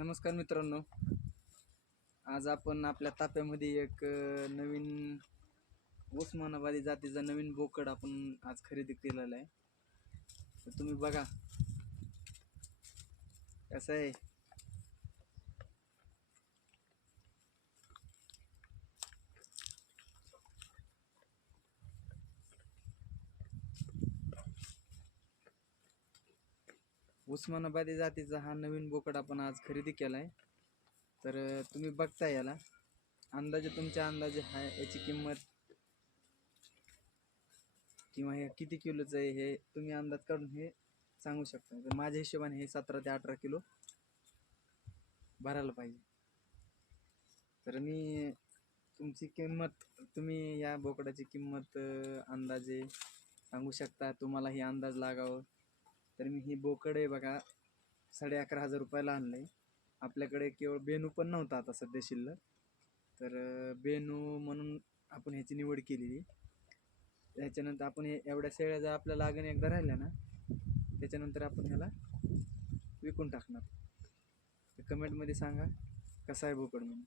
नमस्कार मित्रांनो. आज आपण आपल्या ताप्यामध्ये एक नवीन उस्मानाबादी जातीचा नवीन बोकड आपण आज खरेदी केलेला आहे. तर तुम्ही बघा. कसं आहे? उस्मानाबादी जातीचा हा नवीन बोकड आपण आज खरेदी केला आहे तर तुम्ही बघता याला. अंदाजे तुमच्या अंदाजे हा याची किंमत किंवा हे किती किलोचं आहे हे तुम्ही अंदाज काढून हे सांगू शकता. तर माझ्या हिशोबाने हे सतरा ते अठरा किलो भरायला पाहिजे. तर मी तुमची किंमत तुम्ही या बोकडाची किंमत अंदाजे सांगू शकता. तुम्हाला ही अंदाज लागावं. तर मी ही बोकड आहे बघा. साडे अकरा हजार रुपयाला आणलं आहे आपल्याकडे केवळ बेनू पण नव्हता आता सध्या शिल्लक. तर बेनू म्हणून आपण ह्याची निवड केलेली. त्याच्यानंतर आपण हे एवढ्या शेळ्या जर आपल्या लागण एकदा राहिल्या ना त्याच्यानंतर आपण ह्याला विकून टाकणार. तर कमेंटमध्ये सांगा कसा आहे बोकड म्हणून?